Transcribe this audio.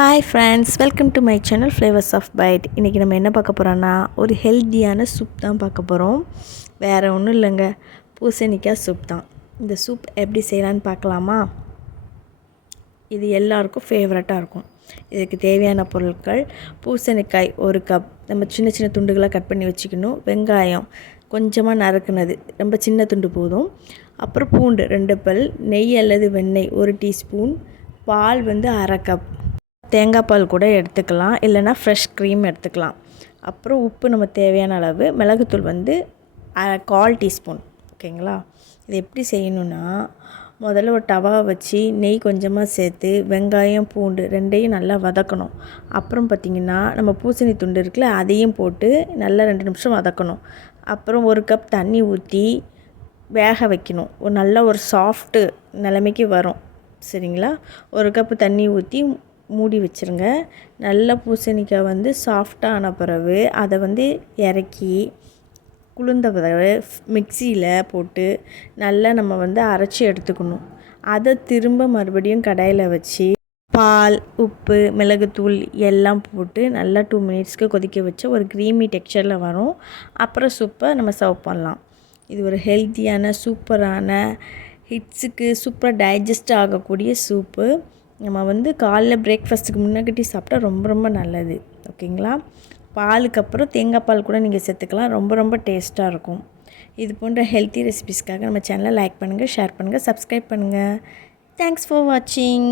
Hi friends, welcome to my channel flavours of bite. இன்றைக்கி நம்ம என்ன பார்க்க போகிறோன்னா, ஒரு ஹெல்த்தியான சூப் தான் பார்க்க போகிறோம். வேறு ஒன்றும் இல்லைங்க, பூசணிக்காய் சூப் தான். இந்த சூப் எப்படி செய்யலான்னு பார்க்கலாமா? இது எல்லாருக்கும் ஃபேவரட்டாக இருக்கும். இதுக்கு தேவையான பொருட்கள்: பூசணிக்காய் 1 கப், நம்ம சின்ன சின்ன துண்டுகளாக கட் பண்ணி வச்சுக்கணும். வெங்காயம் கொஞ்சமாக நறுக்குனது, ரொம்ப சின்ன துண்டு போதும். அப்புறம் பூண்டு 2 பல், நெய் அல்லது வெண்ணெய் 1 டீஸ்பூன், பால் 1/2 கப், தேங்காய் பால் கூட எடுத்துக்கலாம், இல்லைனா ஃப்ரெஷ் க்ரீம் எடுத்துக்கலாம். அப்புறம் உப்பு நம்ம தேவையான அளவு, மிளகுத்தூள் 1/4 டீஸ்பூன். ஓகேங்களா? இது எப்படி செய்யணுன்னா, முதல்ல ஒரு டவாவை வச்சு நெய் கொஞ்சமாக சேர்த்து வெங்காயம் பூண்டு 2ஐயும் நல்லா வதக்கணும். அப்புறம் பார்த்திங்கன்னா, நம்ம பூசணி துண்டு இருக்குல்ல, அதையும் போட்டு நல்லா 2 நிமிஷம் வதக்கணும். அப்புறம் 1 கப் தண்ணி ஊற்றி வேக வைக்கணும். ஒரு சாஃப்ட்டு நிலைமைக்கு வரும். சரிங்களா? 1 கப்பு தண்ணி ஊற்றி மூடி வச்சுருங்க. நல்ல பூசணிக்காய் சாஃப்டாக ஆன பிறகு அதை இறக்கி குளிர்ந்த பிறகு மிக்சியில் போட்டு நல்லா நம்ம அரைச்சி எடுத்துக்கணும். அதை திரும்ப மறுபடியும் கடாயில் வச்சு பால், உப்பு, மிளகுத்தூள் எல்லாம் போட்டு நல்லா 2 மினிட்ஸ்க்கு கொதிக்க வச்சு ஒரு க்ரீமி டெக்ஸ்சரில் வரும். அப்புறம் சூப்பை நம்ம சர்வ் பண்ணலாம். இது ஒரு ஹெல்த்தியான சூப்பரான ஹிட்ஸுக்கு சூப்பராக டைஜஸ்ட் ஆகக்கூடிய சூப்பு. நம்ம காலைல பிரேக்ஃபாஸ்ட்டுக்கு முன்னாடி சாப்பிட்டா ரொம்ப ரொம்ப நல்லது. ஓகேங்களா? பாலுக்கு அப்புறம் தேங்காய் பால் கூட நீங்கள் சேர்த்துக்கலாம். ரொம்ப ரொம்ப டேஸ்ட்டாக இருக்கும். இது போன்ற ஹெல்த்தி ரெசிபீஸ்க்காக நம்ம சேனலை லைக் பண்ணுங்கள், ஷேர் பண்ணுங்கள், சப்ஸ்கிரைப் பண்ணுங்கள். தேங்க்ஸ் ஃபார் வாட்சிங்.